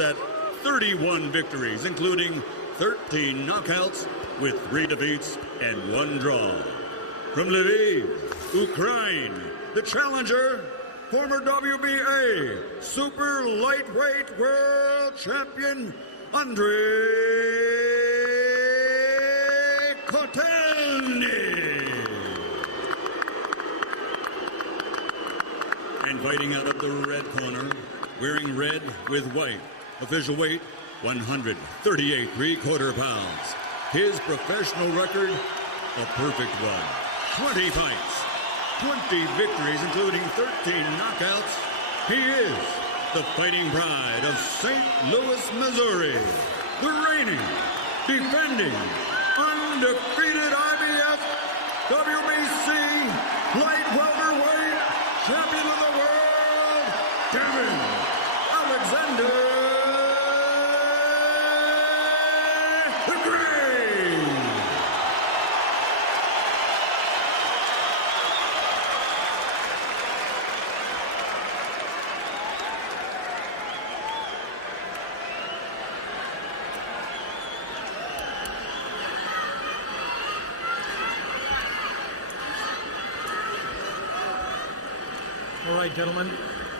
at 31 victories, including 13 knockouts with 3 defeats and 1 draw. From Lviv, Ukraine, the challenger, former WBA super lightweight world champion, Andriy Kotelnik. And fighting out of the red corner, wearing red with white, official weight 138 3/4 pounds. His professional record, a perfect one. 20 fights, 20 victories, including 13 knockouts. He is the fighting pride of St. Louis, Missouri. The reigning, defending, undefeated IBF WBC light welterweight champion of the world, Devon Alexander. All right, gentlemen,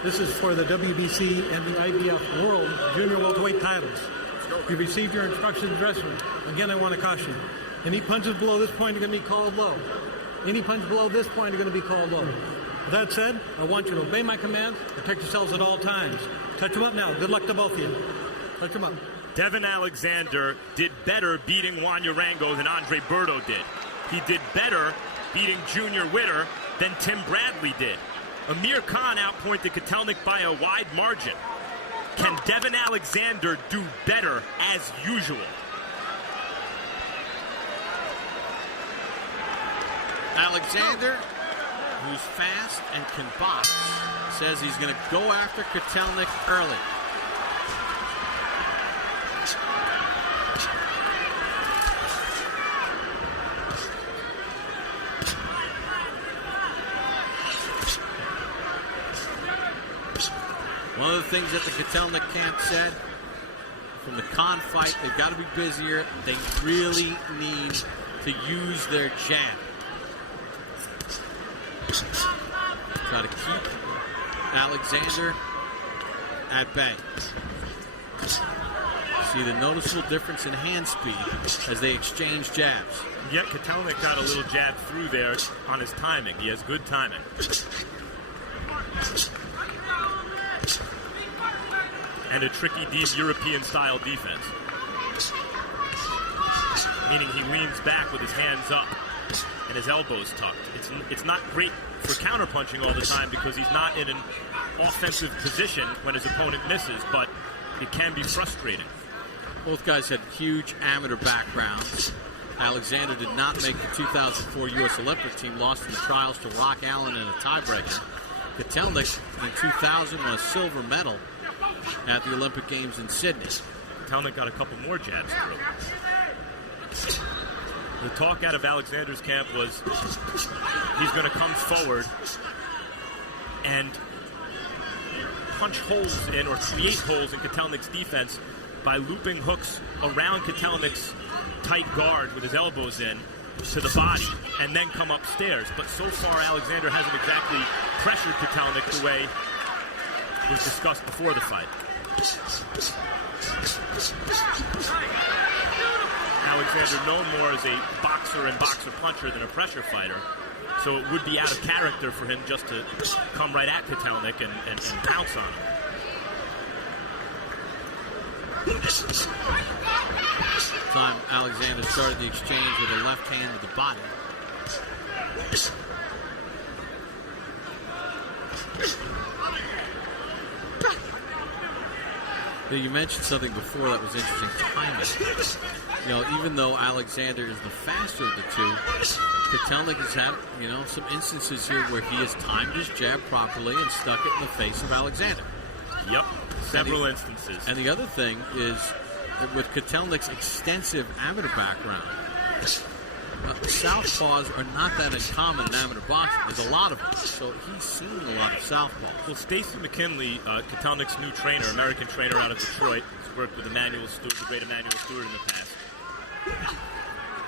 this is for the WBC and the IBF World Junior Welterweight titles. You've received your instructions, dressing room. Again, I want to caution you. Any punches below this point are going to be called low. Any punch below this point are going to be called low. With that said, I want you to obey my commands, protect yourselves at all times. Touch them up now. Good luck to both of you. Touch them up. Devon Alexander did better beating Juan Urango than Andre Berto did. He did better beating Junior Witter than Tim Bradley did. Amir Khan outpointed Kotelnik by a wide margin. Can Devon Alexander do better as usual? Alexander, who's fast and can box, says he's going to go after Kotelnik early. One of the things that the Kotelnik camp said from the Khan fight, they've got to be busier. They really need to use their jab. Try to keep Alexander at bay. See the noticeable difference in hand speed as they exchange jabs. Yet Kotelnik got a little jab through there on his timing. He has good timing. And a tricky, deep European-style defense. Meaning he leans back with his hands up and his elbows tucked. It's not great for counterpunching all the time because he's not in an offensive position when his opponent misses, but it can be frustrating. Both guys had huge amateur backgrounds. Alexander did not make the 2004 U.S. Olympic team, lost in the trials to Rock Allen in a tiebreaker. Kotelnik in 2000 won a silver medal at the Olympic Games in Sydney. Kotelnik got a couple more jabs through. The talk out of Alexander's camp was he's going to come forward and punch holes in or create holes in Kotelnik's defense by looping hooks around Kotelnik's tight guard with his elbows in to the body and then come upstairs. But so far, Alexander hasn't exactly pressured Kotelnik the way was discussed before the fight. Alexander known more as a boxer and boxer puncher than a pressure fighter, so it would be out of character for him just to come right at Kotelnik and pounce on him. Time Alexander started the exchange with a left hand to the body. You mentioned something before that was interesting, timing. You know, even though Alexander is the faster of the two, Kotelnik has had, some instances here where he has timed his jab properly and stuck it in the face of Alexander. Yep, several instances. And the other thing is that with Kotelnik's extensive amateur background, Southpaws are not that uncommon in amateur boxing. There's a lot of them, so he's seen a lot of southpaws. Well, Stacy McKinley, Kotelnik's new trainer, American trainer out of Detroit, has worked with Emmanuel Stewart, the great Emmanuel Stewart in the past,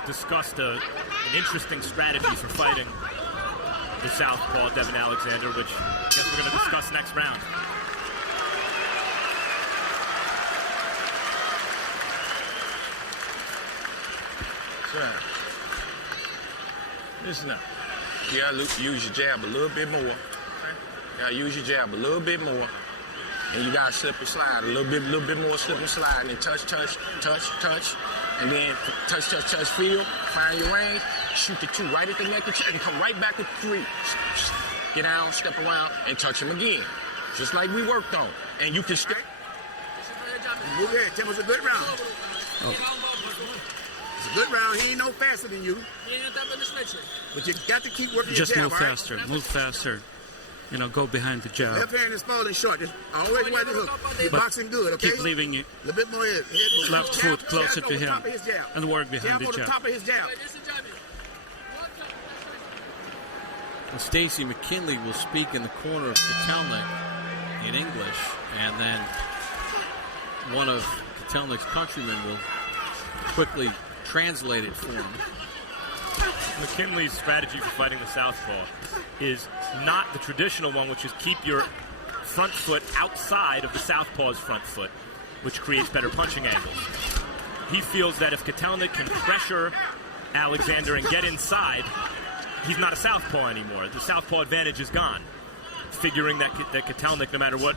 discussed an interesting strategy for fighting the southpaw, Devon Alexander, which I guess we're going to discuss next round. Sir, listen up. You gotta use your jab a little bit more. You gotta use your jab a little bit more. And you gotta slip and slide a little bit more slip and slide. And then touch. And then touch, feel, find your range, shoot the 2 right at the neck and check, and come right back at the 3. Get down, step around, and touch him again. Just like we worked on. And you can stay. Move here. Tim was a good round. It's a good round. He ain't no faster than you. But you got to keep working Just your jab, move faster. You know, go behind the jab. Left hand is falling short. Just always wear the hook. You're boxing good, okay? Keep leaving it. A little bit more head. Left foot closer to him. Top of his jab. And work behind the On the jab. top of his jab. And Stacy McKinley will speak in the corner of Kotelnik in English, and then one of Kotelnik's countrymen will quickly translate it for him. McKinley's strategy for fighting the southpaw is not the traditional one, which is keep your front foot outside of the southpaw's front foot, which creates better punching angles. He feels that if Kotelnik can pressure Alexander and get inside, he's not a southpaw anymore. The southpaw advantage is gone. Figuring that Kotelnik, no matter what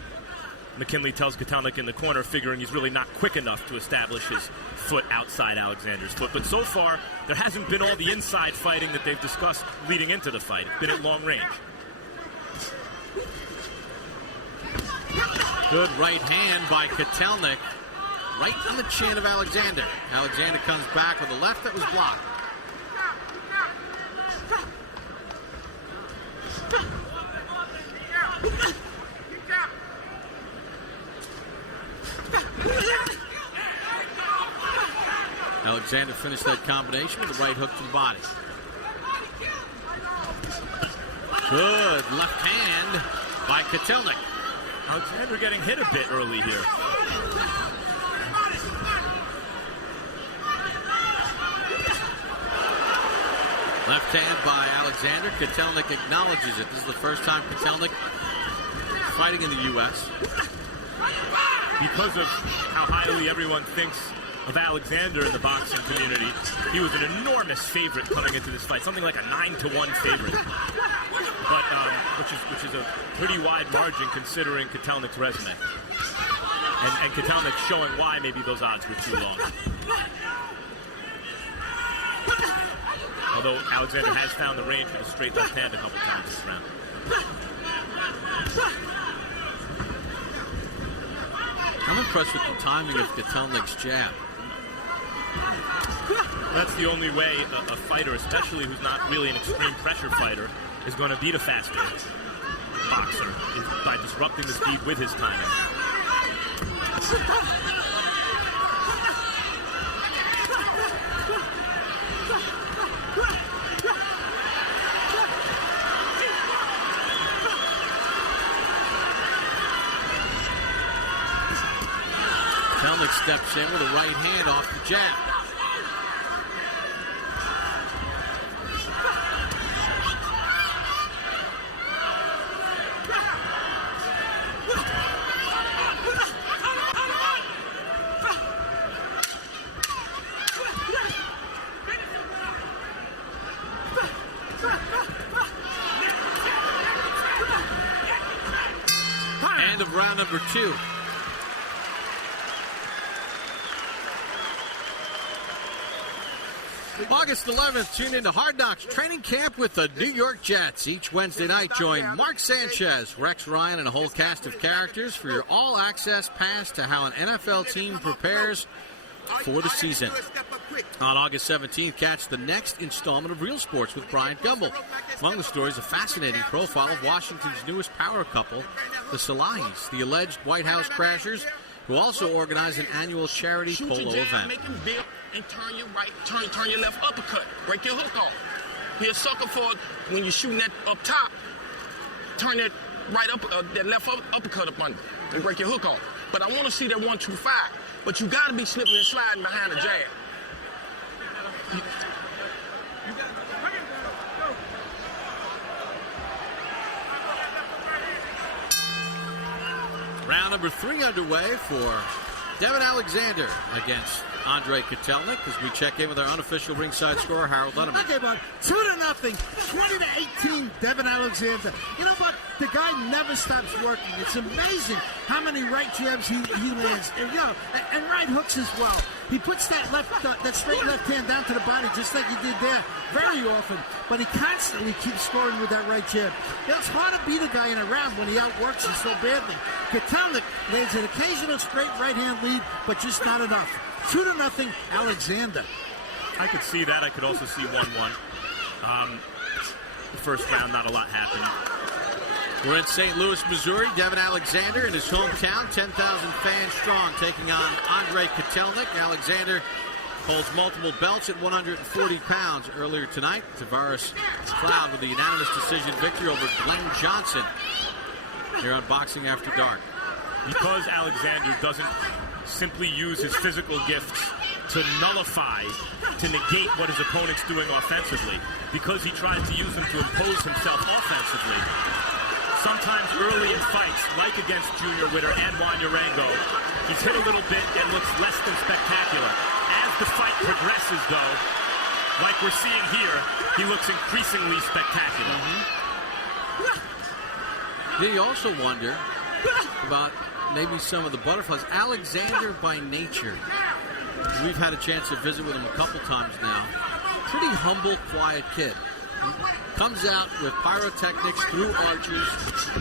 McKinley tells Kotelnik in the corner, figuring he's really not quick enough to establish his foot outside Alexander's foot. But so far, there hasn't been all the inside fighting that they've discussed leading into the fight. It's been at long range. Good right hand by Kotelnik, right on the chin of Alexander. Alexander comes back with a left that was blocked. Alexander finished that combination with a right hook to the body. Good left hand by Kotelnik. Alexander getting hit a bit early here. Left hand by Alexander. Kotelnik acknowledges it. This is the first time Kotelnik fighting in the U.S. Because of how highly everyone thinks of Alexander in the boxing community, he was an enormous favorite coming into this fight, something like a 9-1 favorite, but which is a pretty wide margin considering Kotelnik's resume, and Kotelnik showing why maybe those odds were too long. Although Alexander has found the range with a straight left hand a couple times this round. I'm impressed with the timing of Kotelnik's jab. That's the only way a fighter, especially who's not really an extreme pressure fighter, is going to beat a faster boxer, is by disrupting the speed with his timing. Kotelnik steps in with a right hand off the jab. End of round number 2. August 11th, tune into Hard Knocks training camp with the New York Jets. Each Wednesday night, join Mark Sanchez, Rex Ryan, and a whole cast of characters for your all-access pass to how an NFL team prepares for the season. On August 17th, catch the next installment of Real Sports with Brian Gumbel. Among the stories, a fascinating profile of Washington's newest power couple, the Salahis, the alleged White House crashers, who also organize an annual charity Shoot polo your jab, event. make him build, and turn your right, turn your left uppercut. Break your hook off. He a sucker for when you're shooting that up top. Turn that right up, that left uppercut up under, and break your hook off. But I want to see that 1-2-5. But you got to be slipping and sliding behind the jab. Round number 3 underway for Devon Alexander against Andriy Kotelnik as we check in with our unofficial ringside scorer, Harold Letterman. Okay, bud. 2-0, 20-18, Devon Alexander. You know what? The guy never stops working. It's amazing how many right jabs he lands, and right hooks as well. He puts that straight left hand down to the body just like he did there very often, but he constantly keeps scoring with that right jab. It's hard to beat a guy in a round when he outworks you so badly. Kotelnik lands an occasional straight right hand lead, but just not enough. 2-0, Alexander. I could see that. I could also see 1-1. The first round, not a lot happened. We're in St. Louis, Missouri. Devon Alexander in his hometown, 10,000 fans strong, taking on Andriy Kotelnik. Alexander holds multiple belts at 140 pounds. Earlier tonight, Tavares Cloud with a unanimous decision victory over Glenn Johnson here on Boxing After Dark. Because Alexander doesn't simply use his physical gifts to nullify, to negate what his opponent's doing offensively, because he tries to use them to impose himself offensively. Sometimes early in fights, like against Junior Witter and Juan Urango, he's hit a little bit and looks less than spectacular. As the fight progresses, though, like we're seeing here, he looks increasingly spectacular. Did you also wonder about maybe some of the butterflies? Alexander by nature, we've had a chance to visit with him a couple times now. Pretty humble, quiet kid. Comes out with pyrotechnics through archers,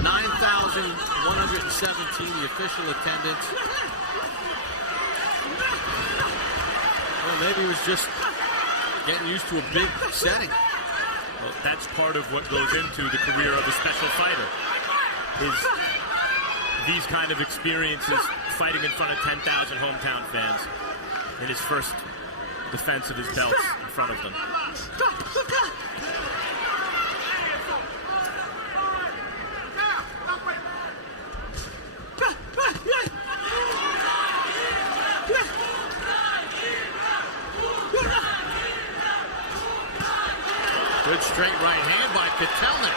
9,117 the official attendance. Well, maybe he was just getting used to a big setting. Well, that's part of what goes into the career of a special fighter, is these kind of experiences, fighting in front of 10,000 hometown fans in his first defense of his belts in front of them. Good straight right hand by Kotelnik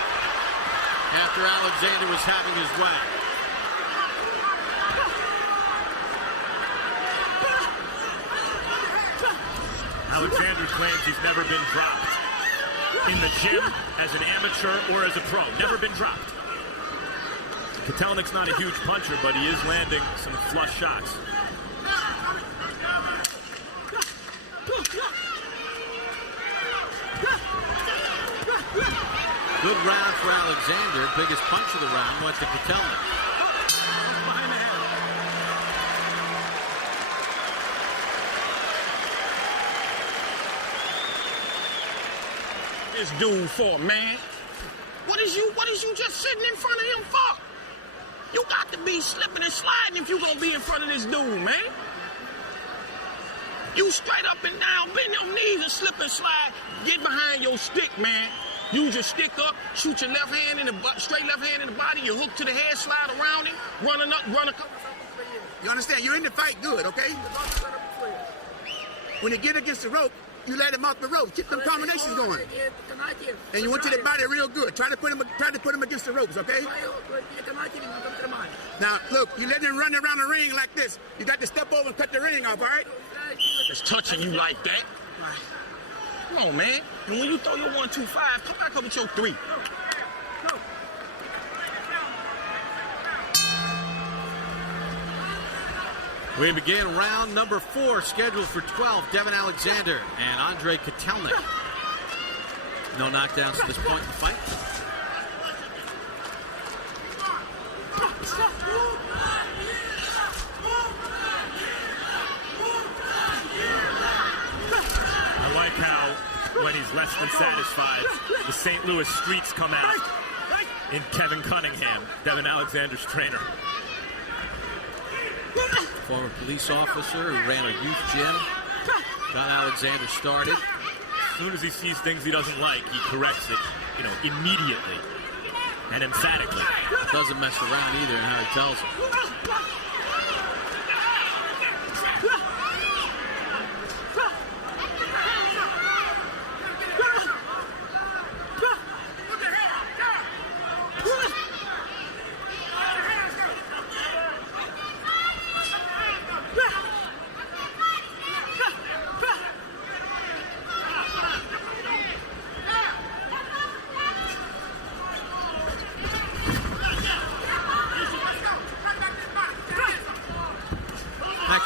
after Alexander was having his way. Alexander claims he's never been dropped in the gym, as an amateur, or as a pro. Never been dropped. Kotelnik's not a huge puncher, but he is landing some flush shots. Good round for Alexander. Biggest punch of the round went to Kotelnik. Behind the head. This dude for, man? What is you just sitting in front of him for? You got to be slipping and sliding if you gonna be in front of this dude, man. You straight up and down, bend your knees and slip and slide. Get behind your stick, man. Use your stick up, shoot your left hand in the straight left hand in the body, you hook to the head, slide around him, run a couple. You understand? You're in the fight good, okay? When you get against the rope, you let him off the rope. Keep them combinations going. And you want to the body real good. Try to put him against the ropes, okay? Now, look, you let him run around the ring like this. You got to step over and cut the ring off, all right? It's touching you like that. Come on, man. And when you throw your 1-2-5, come back up with your 3. We begin round number 4, scheduled for 12. Devon Alexander and Andriy Kotelnik. No knockdowns to this point in the fight. I like how, when he's less than satisfied, the St. Louis streets come out in Kevin Cunningham, Devon Alexander's trainer. former police officer who ran a youth gym. Got Alexander started. As soon as he sees things he doesn't like, he corrects it, immediately and emphatically. Doesn't mess around either in how he tells it.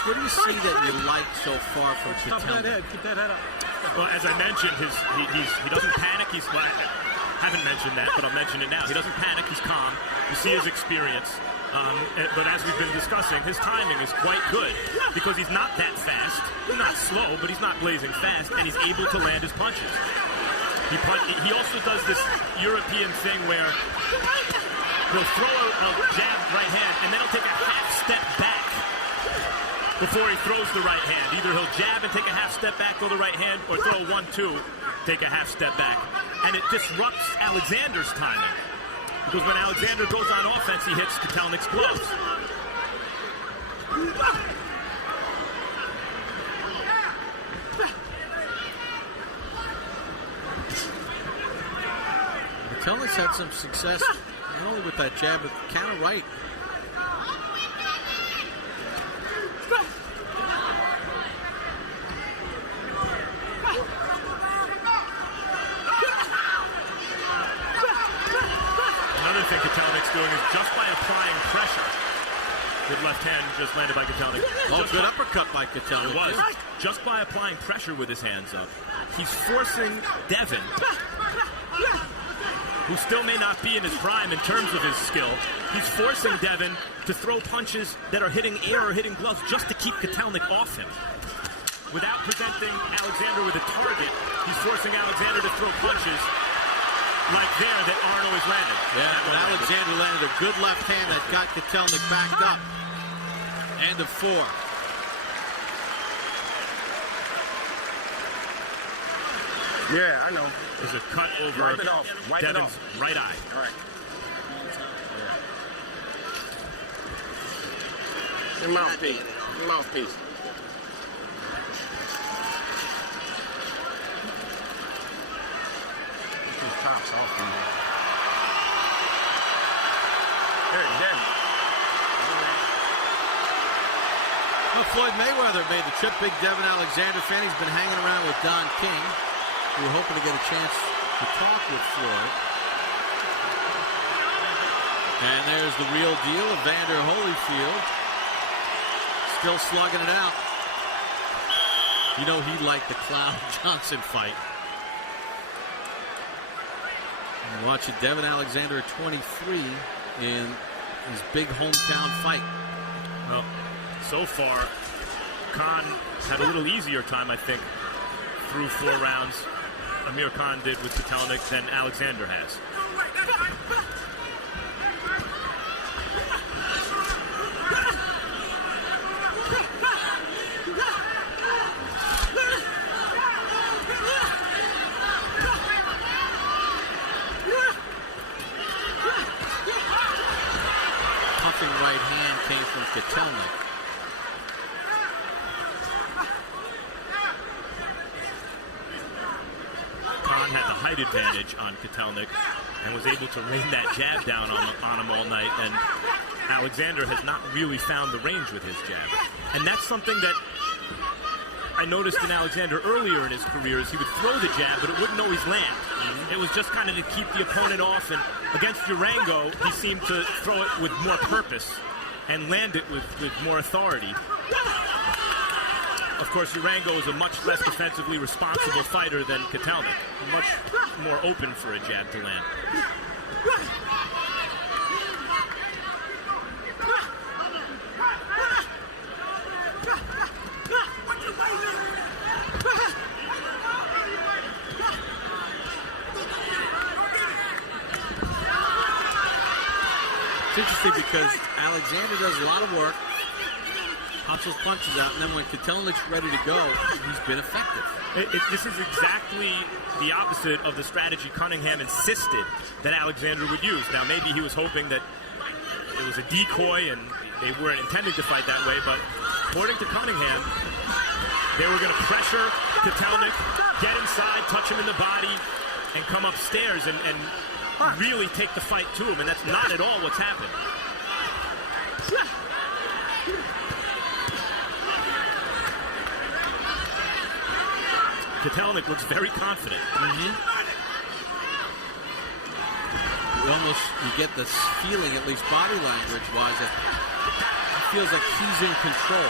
What do you see that you like so far from Stop that Kotelnik? head. Keep that head up. Well, as I mentioned, he doesn't panic. I haven't mentioned that, but I'll mention it now. He doesn't panic. He's calm. You see his experience. But as we've been discussing, his timing is quite good because he's not that fast. He's not slow, but he's not blazing fast, and he's able to land his punches. He also does this European thing where he'll throw a jab right hand, and then he'll take a half step back before he throws the right hand. Either he'll jab and take a half step back, throw the right hand, or throw a 1-2, take a half step back. And it disrupts Alexander's timing. Because when Alexander goes on offense, he hits Kotelnik's blows. Kotelnik's had some success, not only with that jab, but counter right. Another thing Kotelnik's doing is just by applying pressure. Good left hand just landed by Kotelnik. Oh, good uppercut by Kotelnik. It was. Just by applying pressure with his hands up, he's forcing Devon, who still may not be in his prime in terms of his skill, he's forcing Devon to throw punches that are hitting air or hitting gloves just to keep Kotelnik off him. Without presenting Alexander with a target, he's forcing Alexander to throw punches like there that aren't always landed. Yeah, but Alexander landed a good left hand that got Kotelnik backed up. End of 4. Yeah, I know. There's a cut over Wipe it off. Wipe it Devon's off. right eye. All right. Yeah. Your mouthpiece. Your mouthpiece. His tops off from there. There, Devon. Well, Floyd Mayweather made the trip. Big Devon Alexander fan. He's been hanging around with Don King. We were hoping to get a chance to talk with Floyd. And there's the real deal, Evander Holyfield. Still slugging it out. You know he liked the Cloud Johnson fight. And watching Devon Alexander at 23 in his big hometown fight. Well, so far, Khan had a little easier time, I think, through 4 rounds. Amir Khan did with Kotelnik than Alexander has. Puffing right hand came from Kotelnik. Had the height advantage on Kotelnik and was able to rain that jab down on him all night, and Alexander has not really found the range with his jab. And that's something that I noticed in Alexander earlier in his career is he would throw the jab, but it wouldn't always land. It was just kind of to keep the opponent off, and against Urango, he seemed to throw it with more purpose and land it with more authority. Of course, Urango is a much less defensively responsible fighter than Kotelnik. Much more open for a jab to land. It's interesting because Alexander does a lot of work pops those punches out, and then when Kotelnik's ready to go, he's been effective. This is exactly the opposite of the strategy Cunningham insisted that Alexander would use. Now, maybe he was hoping that it was a decoy and they weren't intending to fight that way, but according to Cunningham, they were going to pressure Kotelnik, get inside, touch him in the body, and come upstairs and really take the fight to him, and that's not at all what's happened. Kotelnik looks very confident. You get this feeling, at least body language-wise, that it feels like he's in control.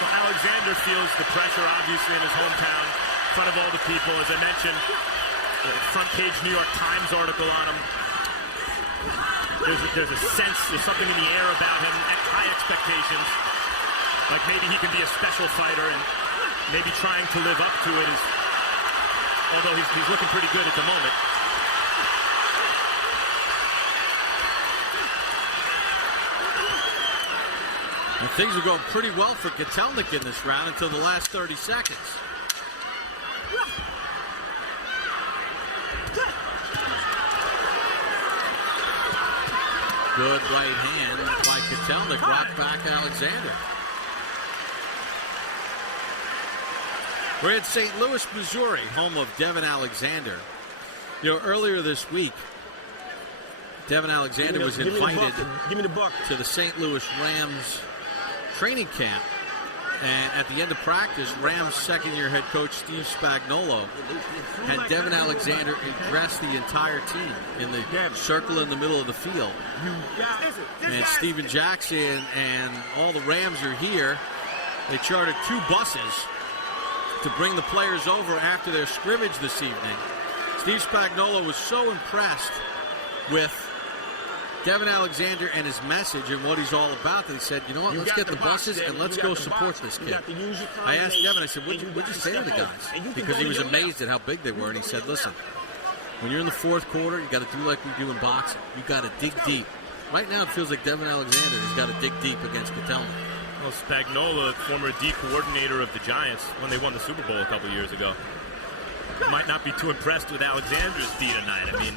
Well, Alexander feels the pressure, obviously, in his hometown, in front of all the people. As I mentioned, front-page New York Times article on him. There's a sense, there's something in the air about him, high expectations. Like maybe he can be a special fighter, and maybe trying to live up to it is, although he's looking pretty good at the moment. And things are going pretty well for Kotelnik in this round until the last 30 seconds. Good right hand by Kotelnik, rocked back Alexander. We're in St. Louis, Missouri, home of Devon Alexander. You know, earlier this week, Devon Alexander was invited to the St. Louis Rams training camp. And at the end of practice, Rams second-year head coach Steve Spagnuolo had Devon Alexander address the entire team in the circle in the middle of the field. And Steven Jackson and all the Rams are here. They chartered 2 buses to bring the players over after their scrimmage this evening. Steve Spagnuolo was so impressed with Devon Alexander and his message and what he's all about that he said, you know what, let's get the buses and let's go support this kid. I asked Devon, I said, what'd you say to the guys? Because he was amazed at how big they were, and he said, listen, when you're in the fourth quarter, you got to do like we do in boxing. You got to dig deep. Right now, it feels like Devon Alexander has got to dig deep against Kotelnik. Well, Spagnuolo, former D coordinator of the Giants when they won the Super Bowl a couple years ago, might not be too impressed with Alexander's D tonight. I mean,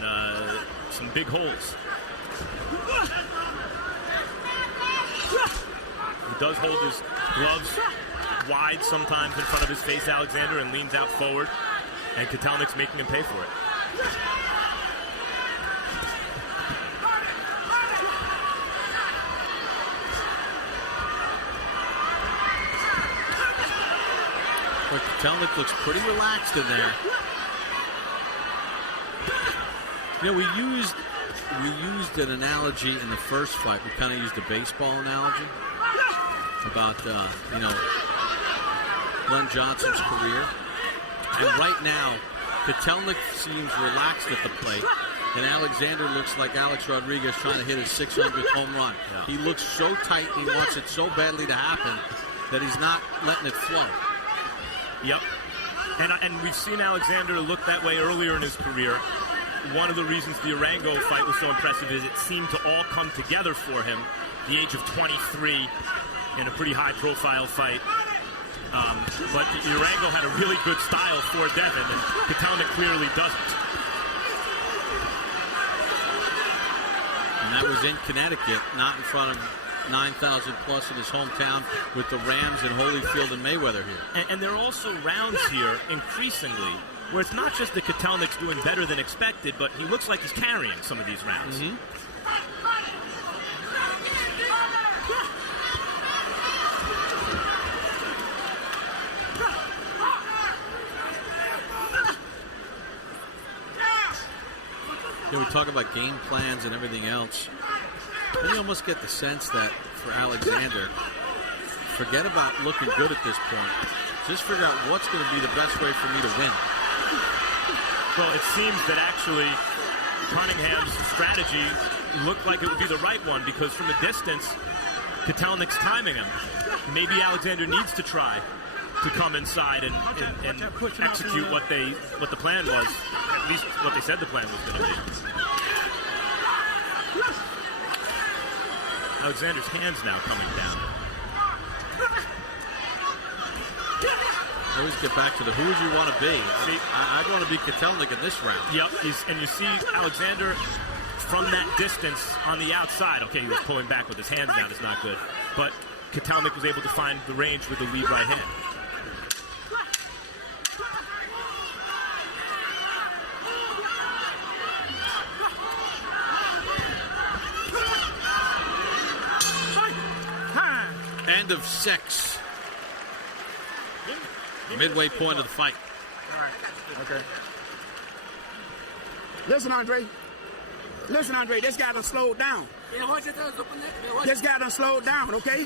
some big holes. He does hold his gloves wide sometimes in front of his face, Alexander, and leans out forward. And Kotelnik's making him pay for it. But Kotelnik looks pretty relaxed in there. You know, we used an analogy in the first fight. We kind of used a baseball analogy about, Glenn Johnson's career. And right now, Kotelnik seems relaxed at the plate. And Alexander looks like Alex Rodriguez trying to hit his 600th home run. Yeah. He looks so tight. He wants it so badly to happen that he's not letting it flow. Yep. And we've seen Alexander look that way earlier in his career. One of the reasons the Arango fight was so impressive is it seemed to all come together for him. The age of 23 in a pretty high-profile fight. But Arango had a really good style for Devon, and Kotelnik clearly doesn't. And that was in Connecticut, not in front of 9,000 plus in his hometown with the Rams and Holyfield and Mayweather here. And there are also rounds here, increasingly, where it's not just that Kotelnik's doing better than expected, but he looks like he's carrying some of these rounds. Mm-hmm. You know, we talk about game plans and everything else. And you almost get the sense that for Alexander, forget about looking good at this point. Just figure out what's going to be the best way for me to win. Well, it seems that actually Cunningham's strategy looked like it would be the right one, because from a distance, Kotelnik's timing him. Maybe Alexander needs to try to come inside and execute what the plan was, at least what they said the plan was going to be. Alexander's hands now coming down. always get back to the who would you want to be. I'd want to be Kotelnik in this round. Yep, and you see Alexander from that distance on the outside. Okay, he was pulling back with his hands down. It's not good. But Kotelnik was able to find the range with the lead right hand. End of 6. Midway point of the fight. All right. Okay. Listen, Andriy. This guy done slowed down. This guy done slowed down, okay?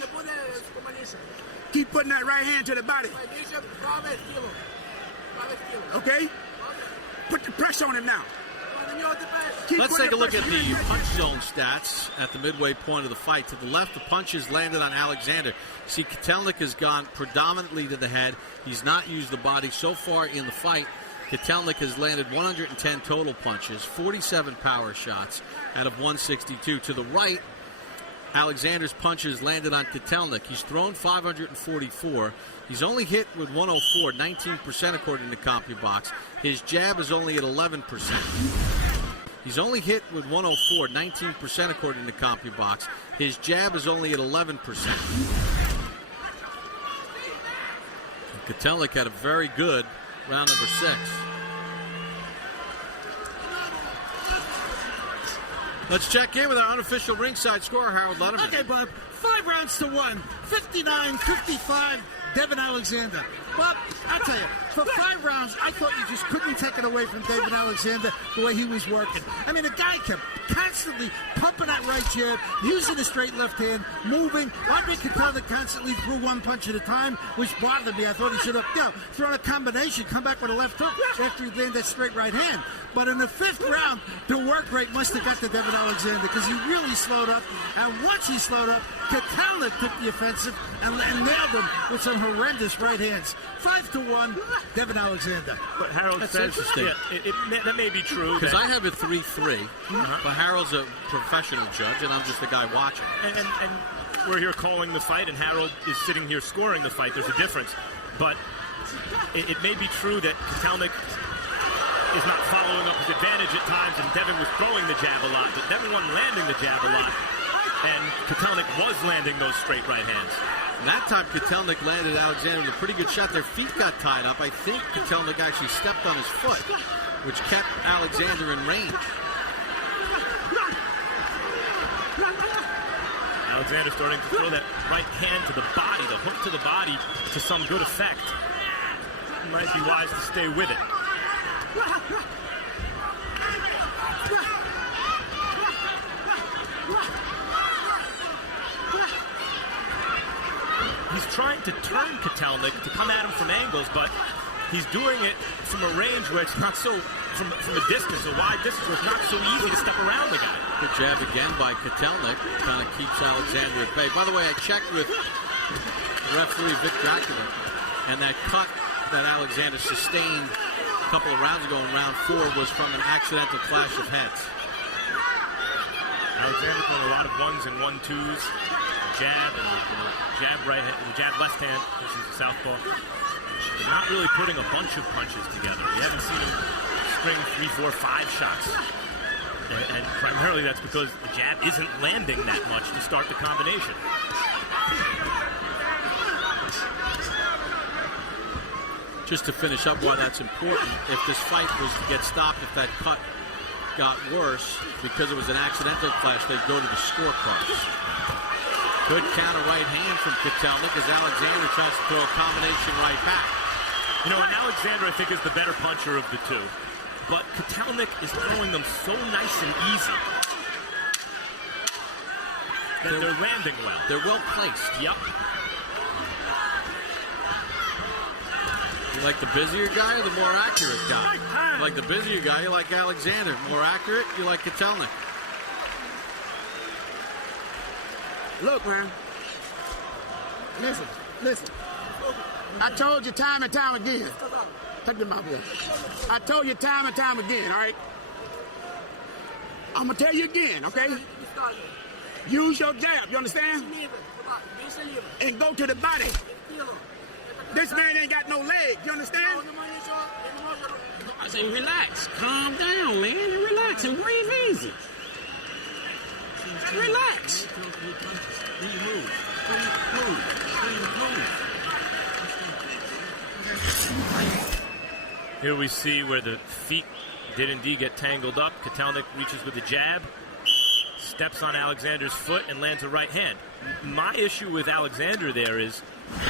Keep putting that right hand to the body. Okay? Put the pressure on him now. Let's take a look at the punch zone stats at the midway point of the fight. To the left, the punches landed on Alexander. See, Kotelnik has gone predominantly to the head. He's not used the body so far in the fight. Kotelnik has landed 110 total punches, 47 power shots out of 162. To the right, Alexander's punches landed on Kotelnik. He's thrown 544. He's only hit with 104, 19% according to CompuBox. His jab is only at 11%. He's only hit with 104, 19% according to CompuBox. His jab is only at 11%. Kotelnik had a very good round number 6. Let's check in with our unofficial ringside scorer, Harold Letterman. Okay, Bob. 5 rounds to 1. 59-55. Devon Alexander. Bob, I'll tell you, for 5 rounds, I thought you just couldn't take it away from Devon Alexander the way he was working. I mean, the guy kept constantly pumping that right jab, using the straight left hand, moving. Andriy Kotelnik constantly threw one punch at a time, which bothered me. I thought he should have, thrown a combination, come back with a left hook after he landed that straight right hand. But in the 5th round, the work rate must have got to Devon Alexander because he really slowed up. And once he slowed up, Kotelnik took the offensive and nailed him with some horrendous right hands. 5-1, Devon Alexander. But Harold That's says, interesting. that may be true. Because I have it 3-3, but Harold's a professional judge, and I'm just the guy watching. And we're here calling the fight, and Harold is sitting here scoring the fight. There's a difference. But it may be true that Kotelnik is not following up his advantage at times, and Devon was throwing the jab a lot, but Devon wasn't landing the jab a lot. And Kotelnik was landing those straight right hands. And that time, Kotelnik landed Alexander with a pretty good shot. Their feet got tied up. I think Kotelnik actually stepped on his foot, which kept Alexander in range. Alexander starting to throw that right hand to the body, the hook to the body, to some good effect. It might be wise to stay with it. He's trying to turn Kotelnik to come at him from angles, but he's doing it from a range where it's not so, from a distance, a wide distance, where it's not so easy to step around the guy. Good jab again by Kotelnik. Kind of keeps Alexander at bay. By the way, I checked with referee Vic Dracula, and that cut that Alexander sustained a couple of rounds ago in round 4 was from an accidental clash of heads. Alexander throwing a lot of 1s and 1-2s. Jab and jab right hand, jab left hand. This is a southpaw. But not really putting a bunch of punches together. We haven't seen him string 3, 4, 5 shots. And primarily that's because the jab isn't landing that much to start the combination. Just to finish up why that's important, if this fight was to get stopped, if that cut got worse, because it was an accidental clash, they'd go to the scorecards. Good counter right hand from Kotelnik as Alexander tries to throw a combination right back. You know, and Alexander, I think, is the better puncher of the two. But Kotelnik is throwing them so nice and easy that they're landing well. They're well placed. Yep. You like the busier guy or the more accurate guy? You like the busier guy, you like Alexander. More accurate, you like Kotelnik. Look, man. Listen. I told you time and time again. Take them out here. I told you time and time again, all right? I'm going to tell you again, okay? Use your jab, you understand? And go to the body. This man ain't got no leg. You understand? I say, relax. Calm down, man. Relax and breathe easy. Relax. Here we see where the feet did indeed get tangled up. Kotelnik reaches with a jab, steps on Alexander's foot, and lands a right hand. My issue with Alexander there is,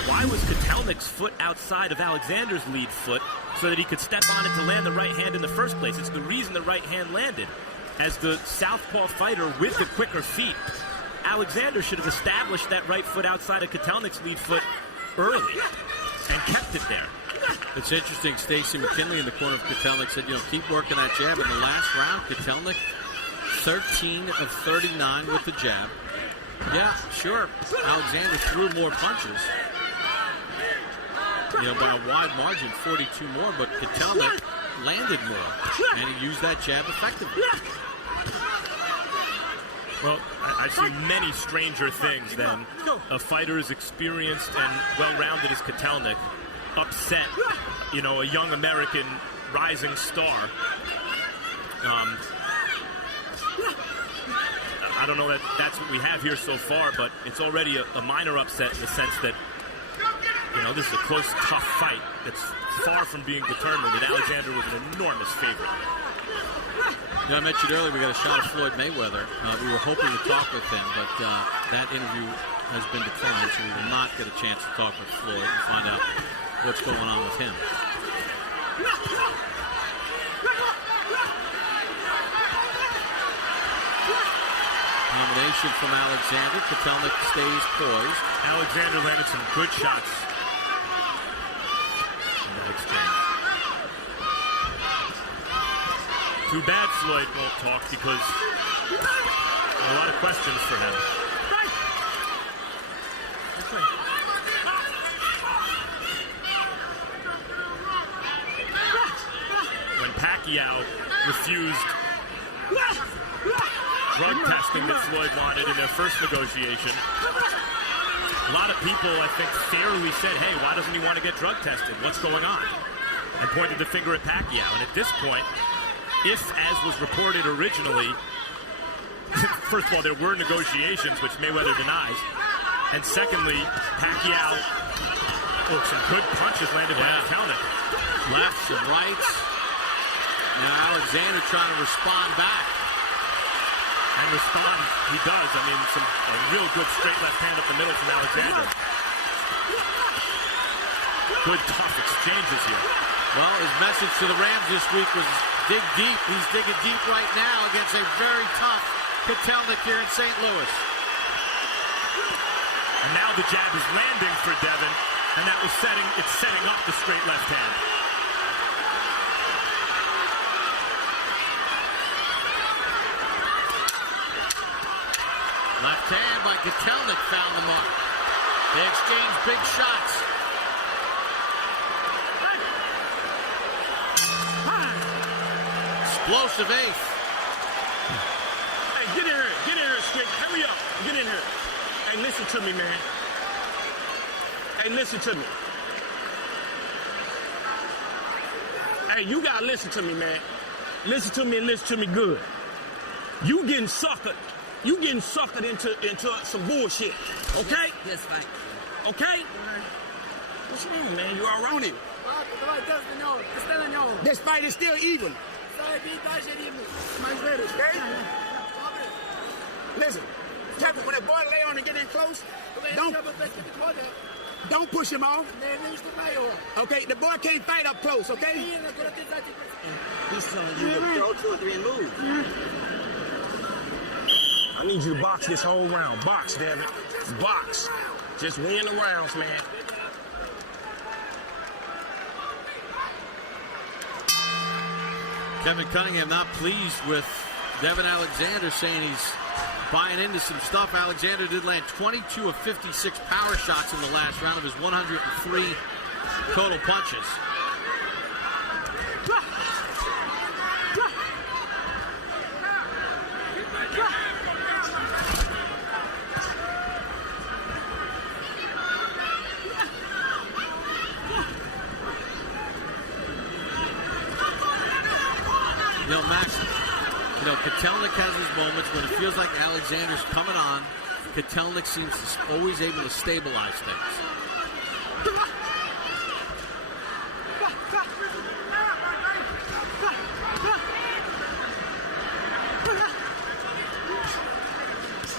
why was Kotelnik's foot outside of Alexander's lead foot so that he could step on it to land the right hand in the first place? It's the reason the right hand landed. As the southpaw fighter with the quicker feet, Alexander should have established that right foot outside of Kotelnik's lead foot early and kept it there. It's interesting, Stacy McKinley in the corner of Kotelnik said, keep working that jab. In the last round, Kotelnik, 13 of 39 with the jab. Yeah, sure, Alexander threw more punches, by a wide margin, 42 more, but Kotelnik landed more, and he used that jab effectively. Well, I've seen many stranger things than a fighter as experienced and well-rounded as Kotelnik upset, a young American rising star. I don't know that that's what we have here so far, but it's already a minor upset in the sense that, this is a close, tough fight that's far from being determined, and Alexander was an enormous favorite. I mentioned earlier we got a shot of Floyd Mayweather. We were hoping to talk with him, but that interview has been declined, so we will not get a chance to talk with Floyd and find out what's going on with him. Combination from Alexander. Kotelnik stays poised. Alexander landed some good shots in that exchange. Too bad Floyd won't talk because there are a lot of questions for him. When Pacquiao refused drug testing that Floyd wanted in their first negotiation, a lot of people, I think, fairly said, hey, why doesn't he want to get drug tested? What's going on? And pointed the finger at Pacquiao. And at this point, if, as was reported originally, first of all, there were negotiations, which Mayweather denies, and secondly, Pacquiao, some good punches landed by Kotelnik. Lefts and rights. Now Alexander trying to respond back. And respond, he does. I mean, a real good straight left hand up the middle from Alexander. Good, tough exchanges here. Well, his message to the Rams this week was dig deep. He's digging deep right now against a very tough Kotelnik here in St. Louis. And now the jab is landing for Devon, and that was setting up the straight left hand. Left hand by Kotelnik found the mark. They exchange big shots. Explosive eighth. Hey, get in here, Strick. Hurry up. Get in here. Hey, listen to me, man. Hey, listen to me. Hey, you gotta listen to me, man. Listen to me and listen to me good. You getting suckered. You getting suckered into some bullshit. Okay? Yes, fine. Okay? What's wrong, man? You all wrong here. This fight is still even. Okay? Listen, when the boy lay on and get in close, don't push him off. Okay, the boy can't fight up close, okay? He's telling you to throw 2 or 3 and move. I need you to box this whole round. Box, damn it. Box. Just win the rounds, man. Kevin Cunningham not pleased with Devon Alexander, saying he's buying into some stuff. Alexander did land 22 of 56 power shots in the last round of his 103 total punches. Max, Kotelnik has his moments when it feels like Alexander's coming on. Kotelnik seems always able to stabilize things.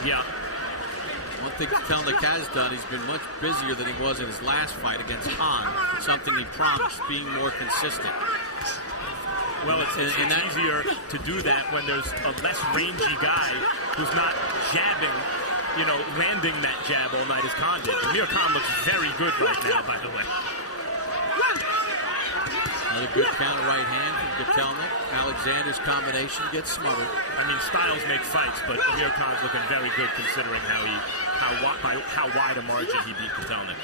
Yeah. One thing Kotelnik has done, he's been much busier than he was in his last fight against Hahn, something he promised, being more consistent. Well, it's easier to do that when there's a less rangy guy who's not jabbing, landing that jab all night as Khan did. Amir Khan looks very good right now, by the way. Another good counter right hand from Kotelnik. Alexander's combination gets smothered. I mean, styles make fights, but Amir Khan's looking very good considering by how wide a margin he beat Kotelnik.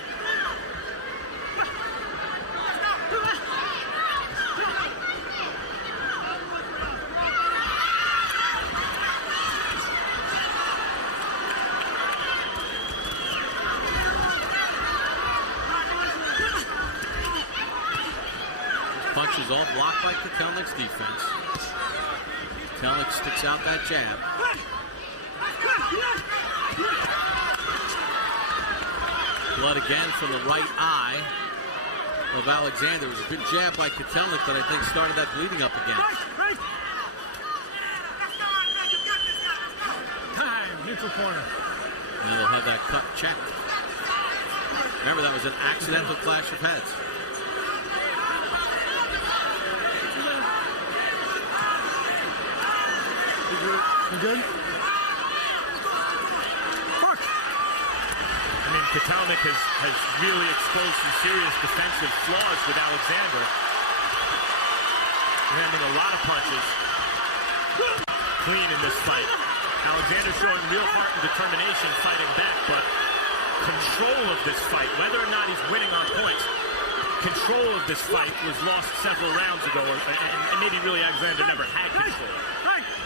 Punches all blocked by Kotelnik's defense. Kotelnik sticks out that jab. Blood again from the right eye of Alexander. It was a good jab by Kotelnik that I think started that bleeding up again. Time, neutral corner. Now they'll have that cut checked. Remember, that was an accidental clash of heads. You good? Fuck! I mean, Kotelnik has really exposed some serious defensive flaws with Alexander. Landing a lot of punches. Clean in this fight. Alexander showing real heart and determination fighting back, but control of this fight, whether or not he's winning on points, control of this fight was lost several rounds ago, and maybe really Alexander never had control.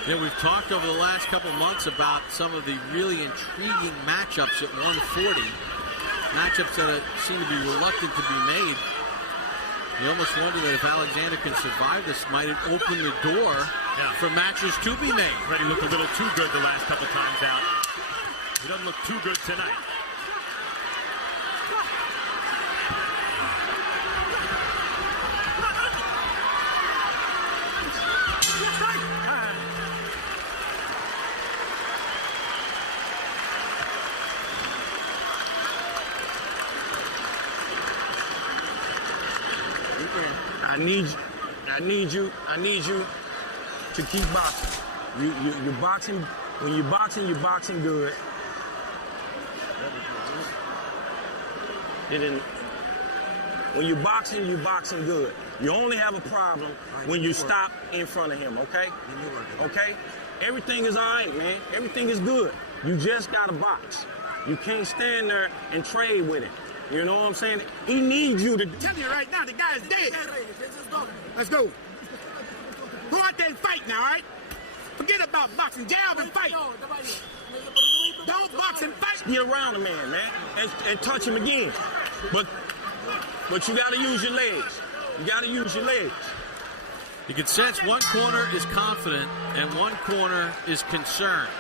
We've talked over the last couple months about some of the really intriguing matchups at 140. Matchups that seem to be reluctant to be made. You almost wonder that if Alexander can survive this, might it open the door for matches to be made. Already looked a little too good the last couple times out. He doesn't look too good tonight. I need you to keep boxing. You're boxing. When you're boxing good. When you're boxing good. You only have a problem when you stop in front of him, okay? Okay? Everything is all right, man. Everything is good. You just got to box. You can't stand there and trade with him. You know what I'm saying? He needs you to... Tell you right now, the guy's dead. Let's go. Go out there and fight now, all right? Forget about boxing. Jab and fight. Don't box and fight. Get around the man, and touch him again. But you got to use your legs. You got to use your legs. You can sense one corner is confident and one corner is concerned.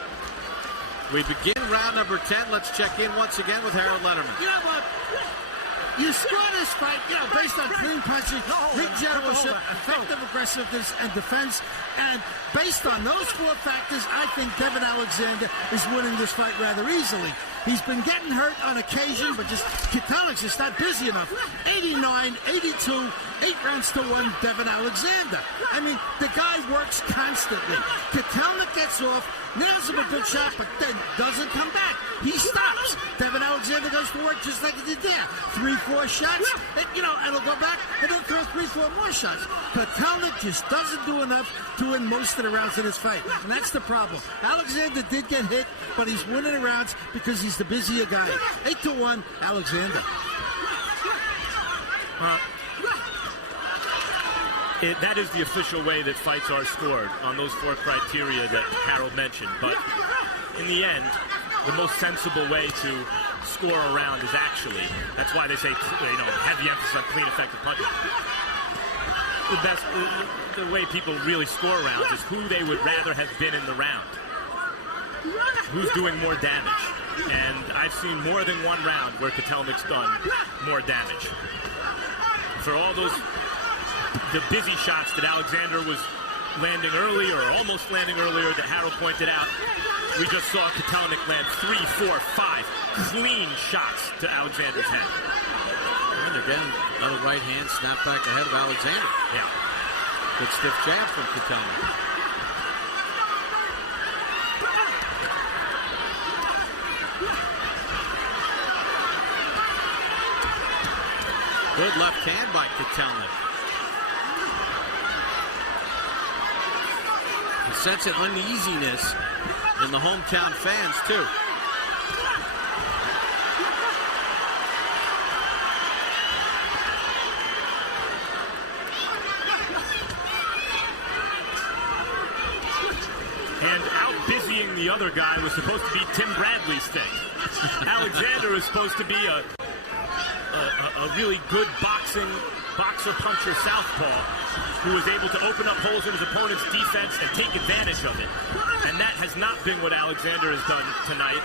We begin round number 10. Let's check in once again with Harold Letterman. You know what? You score this fight, based on clean punching, big generalship, effective aggressiveness, and defense. And based on those four factors, I think Devon Alexander is winning this fight rather easily. He's been getting hurt on occasion, but Kotelnik's just not busy enough. 89, 82, 8 rounds to 1, Devon Alexander. I mean, the guy works constantly. Kotelnik gets off, nails him a good shot, but then doesn't come back. He stops. Devon Alexander goes to work just like he did there. 3-4 shots, and he'll go back and then throw 3-4 more shots. Kotelnik just doesn't do enough to win most of the rounds in this fight, and that's the problem. Alexander did get hit, but he's winning the rounds because he's the busier guy. 8-1, Alexander. That is the official way that fights are scored, on those four criteria that Harold mentioned. But in the end, the most sensible way to score a round is actually, that's why they say, heavy emphasis on clean, effective punches. the way people really score rounds is who they would rather have been in the round. Who's doing more damage? And I've seen more than one round where Kotelnik's done more damage. For all the busy shots that Alexander was landing earlier, or almost landing earlier, that Harold pointed out, we just saw Kotelnik land 3, 4, 5 clean shots to Alexander's head. And again, another right hand snap back ahead of Alexander. Yeah. Good stiff jab from Kotelnik. Good left hand by Kotelnik. A sense of uneasiness in the hometown fans, too. And out-busying the other guy was supposed to be Tim Bradley's thing. Alexander is supposed to be a really good boxer-puncher southpaw who was able to open up holes in his opponent's defense and take advantage of it. And that has not been what Alexander has done tonight.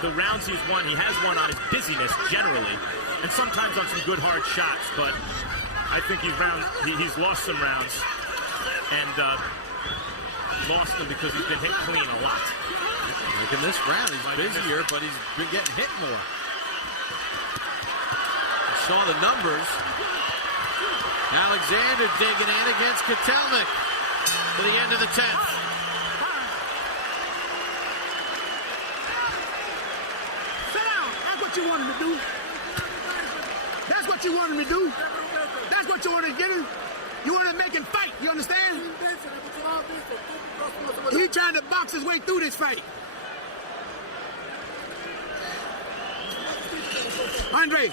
The rounds he's won, he has won on his busyness generally, and sometimes on some good hard shots, but I think he's lost some rounds, and lost them because he's been hit clean a lot. Like in this round, he's busier, but he's been getting hit more. Saw the numbers. Alexander digging in against Kotelnik to the end of the 10th. Sit down. That's what you wanted to do. That's what you wanted to do. That's what you wanted to get him. You wanted to make him fight. You understand? He trying to box his way through this fight. Andriy,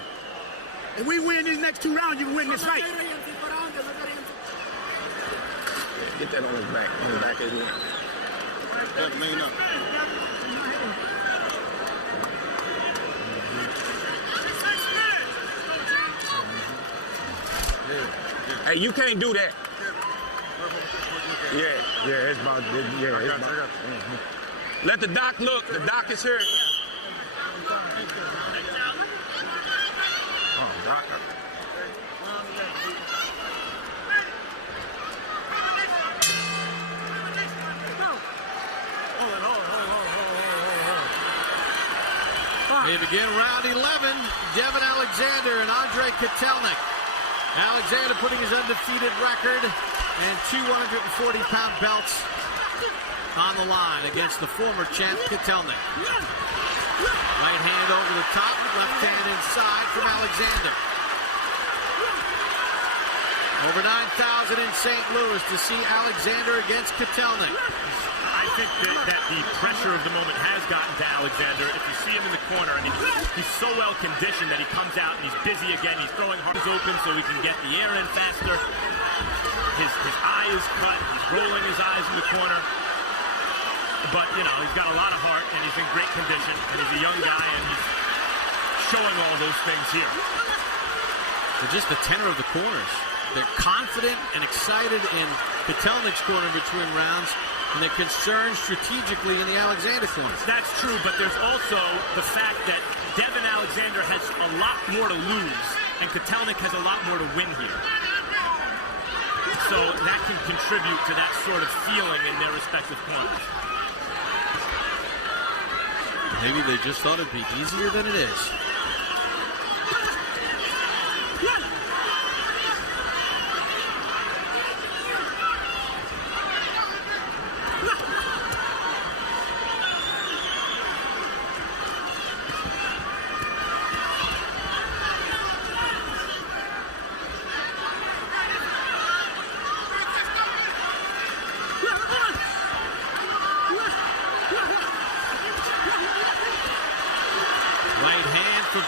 if we win these next 2 rounds, you can win this fight. Get that on his back of his neck. That main up. Hey, you can't do that. Yeah, it's about. Let the doc look. The doc is here. Oh, doc. We begin round 11. Devon Alexander and Andriy Kotelnik. Alexander putting his undefeated record and 240-pound belts on the line against the former champ Kotelnik. Right hand over the top, left hand inside from Alexander. Over 9,000 in St. Louis to see Alexander against Kotelnik. I think that the pressure of the moment has gotten to Alexander. If you see him in the corner, and he's so well conditioned that he comes out and he's busy again. He's throwing hard open so he can get the air in faster. His eye is cut. He's rolling his eyes in the corner. But, you know, he's got a lot of heart, and he's in great condition, and he's a young guy, and he's showing all those things here. But just the tenor of the corners. They're confident and excited in Kotelnik's corner between rounds, and they're concerned strategically in the Alexander corner. That's true, but there's also the fact that Devon Alexander has a lot more to lose, and Kotelnik has a lot more to win here. So that can contribute to that sort of feeling in their respective corners. Maybe they just thought it'd be easier than it is.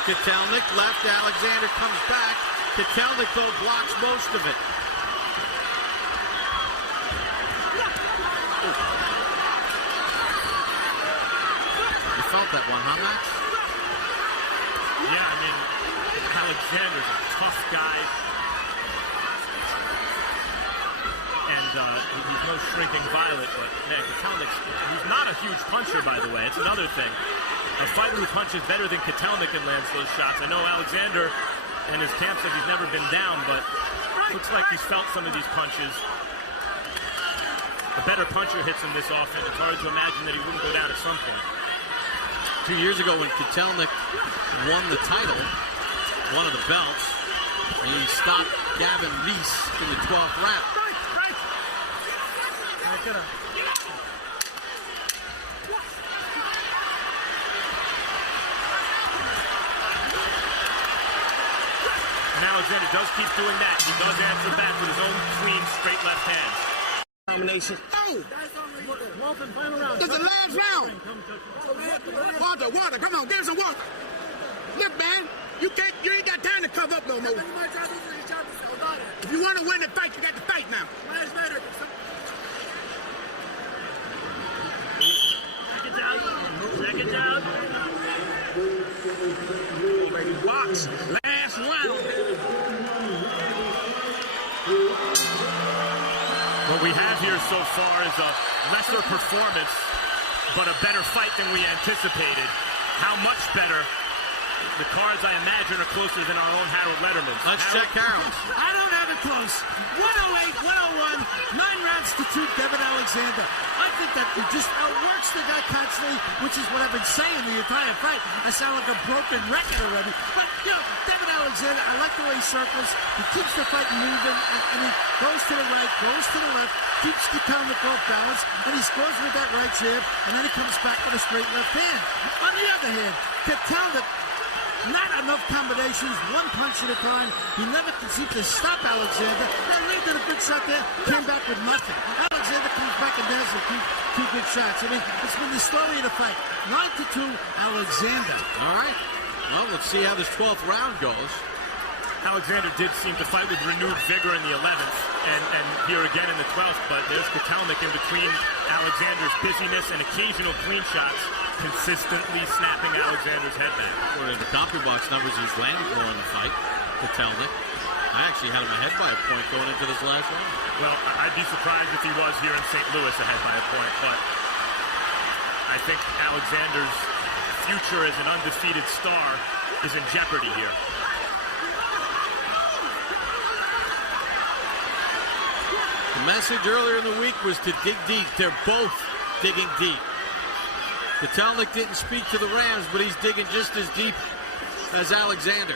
Kotelnik, left, Alexander comes back. Kotelnik, though, blocks most of it. You felt that one, huh, Max? Yeah, I mean, Alexander's a tough guy. he's no shrinking violet, but man, Kotelnik's, he's not a huge puncher, by the way. It's another thing. A fighter who punches better than Kotelnik and lands those shots. I know Alexander and his camp says he's never been down, but looks like he's felt some of these punches. A better puncher hits him this often. It's hard to imagine that he wouldn't go down at some point. 2 years ago when Kotelnik won the title, one of the belts, and he stopped Gavin Reese in the 12th round. And Alexander does keep doing that. He does answer back with his own clean, straight left hand. Combination. Oh! This is the last round. Water, come on, get some water. Look, man, you ain't got time to cover up no more. If you want to win the fight, you got to fight now. Second down. Oh, baby, box. Last round. What we have here so far is a lesser performance, but a better fight than we anticipated. How much better? The cards, I imagine, are closer than our own Harold Letterman's. Let's check Harold. I don't have it close. 108, 101, 9 rounds to 2, Devon Alexander. I think that he just outworks the guy constantly, which is what I've been saying the entire fight. I sound like a broken record already. But, Devon Alexander, I like the way he circles. He keeps the fight moving, and he goes to the right, goes to the left, keeps Kotelnik off balance, and he scores with that right jab, and then he comes back with a straight left hand. On the other hand, Kotelnik, not enough combinations, one punch at a time. He never can seem to stop Alexander. That landed a good shot there, came back with nothing. Alexander comes back and does two big shots. I mean, it's been the story of the fight. 9-2, Alexander. All right. Well, let's see how this 12th round goes. Alexander did seem to fight with renewed vigor in the 11th and here again in the 12th, but there's Kotelnik in between Alexander's busyness and occasional clean shots, consistently snapping Alexander's head back. According to the CompuBox numbers, he's landed more in the fight, Kotelnik. I actually had him ahead by a point going into this last round. Well, I'd be surprised if he was here in St. Louis ahead by a point, but I think Alexander's future as an undefeated star is in jeopardy here. The message earlier in the week was to dig deep. They're both digging deep. Kotelnik didn't speak to the Rams, but he's digging just as deep as Alexander.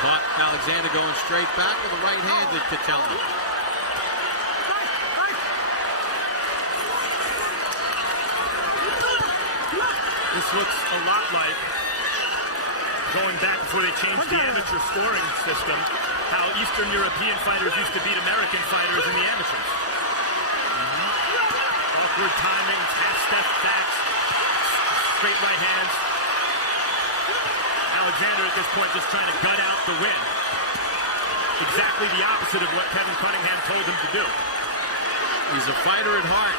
But Alexander going straight back with a right-handed Kotelnik. This looks a lot like, going back before they changed the amateur scoring system, how Eastern European fighters used to beat American fighters in the amateurs. Awkward timings, half-step backs, straight right hands. Alexander at this point just trying to gut out the win. Exactly the opposite of what Kevin Cunningham told him to do. He's a fighter at heart.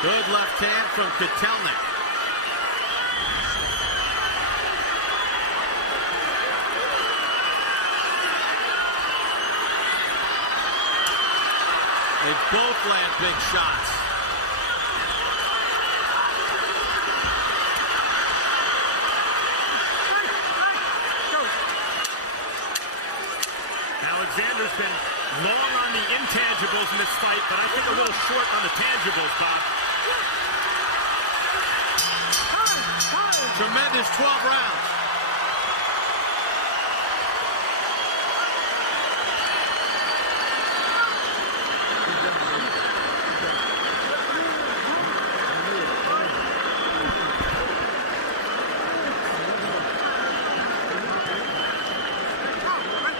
Good left hand from Kotelnik. They both land big shots. Alexander's been long on the intangibles in this fight, but I think a little short on the tangibles, Bob. Tremendous 12 rounds.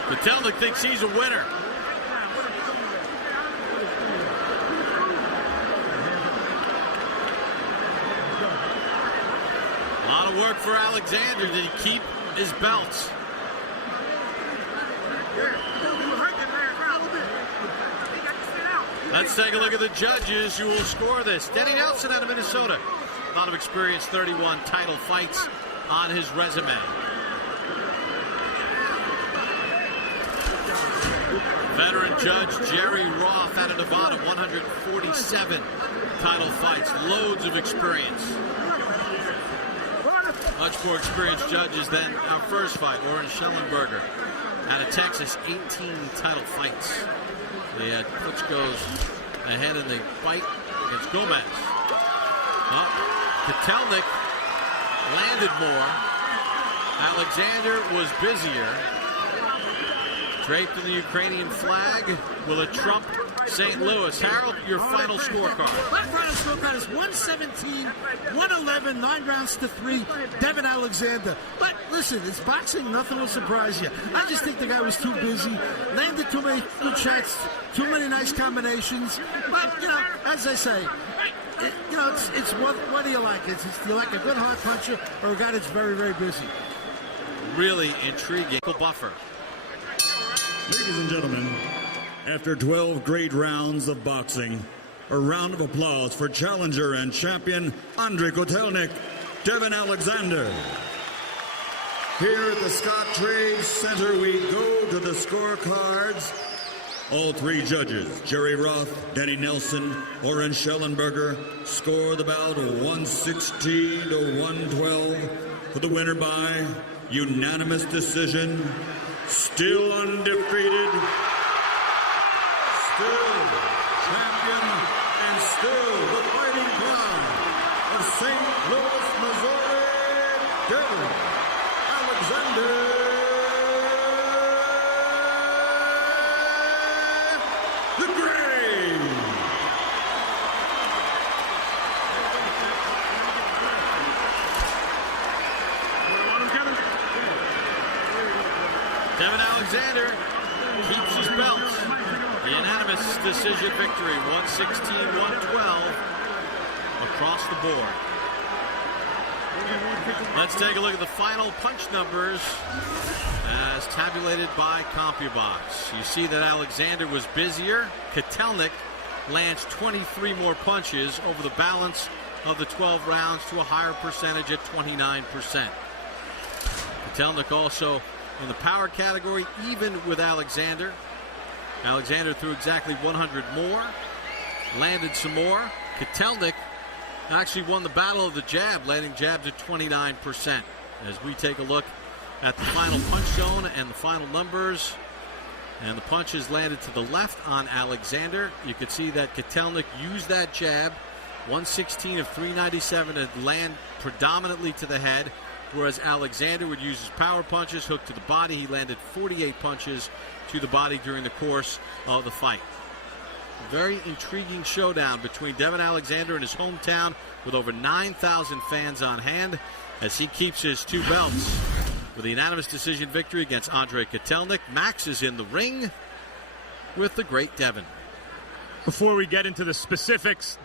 Kotelnik thinks he's a winner. A lot of work for Alexander. Did he keep his belts? Let's take a look at the judges who will score this. Denny Nelson out of Minnesota. lot of experience, 31 title fights on his resume. Veteran judge Jerry Roth out of Nevada, 147 title fights, loads of experience. Much more experienced judges than our first fight. Oren Schellenberger out of Texas, 18 title fights. The Klitsch goes ahead in the fight against Gomez. Kotelnik landed more. Alexander was busier. Draped in the Ukrainian flag. Will it trump St. Louis? Harold, your final scorecard. My final scorecard is 117-111, 9 rounds to 3, Devon Alexander. But listen, it's boxing, nothing will surprise you. I just think the guy was too busy, landed too many good shots, too many nice combinations. But, as I say, it's what do you like? Do you like a good hard puncher or a guy that's very, very busy? Really intriguing. Buffer. Ladies and gentlemen, after 12 great rounds of boxing, a round of applause for challenger and champion Andriy Kotelnik, Devon Alexander. Here at the Scott Trade Center, we go to the scorecards. All three judges, Jerry Roth, Danny Nelson, Oren Schellenberger, score the bout 116 to 112 for the winner by unanimous decision. Still undefeated, still champion, and still the fighting pride of St. Louis, Missouri, Devon Alexander, the Great. Devon Alexander keeps his belt. The unanimous decision victory, 116-112 across the board. Let's take a look at the final punch numbers as tabulated by CompuBox. You see that Alexander was busier. Kotelnik lands 23 more punches over the balance of the 12 rounds to a higher percentage at 29%. Kotelnik also in the power category, even with Alexander. Alexander threw exactly 100 more, landed some more. Kotelnik actually won the battle of the jab, landing jabs at 29%. As we take a look at the final punch zone and the final numbers, and the punches landed to the left on Alexander. You could see that Kotelnik used that jab, 116 of 397, to land predominantly to the head, whereas Alexander would use his power punches, hook to the body. He landed 48 punches to the body during the course of the fight. Very intriguing showdown between Devon Alexander in his hometown with over 9,000 fans on hand as he keeps his two belts with a unanimous decision victory against Andriy Kotelnik. Max is in the ring with the great Devon. Before we get into the specifics,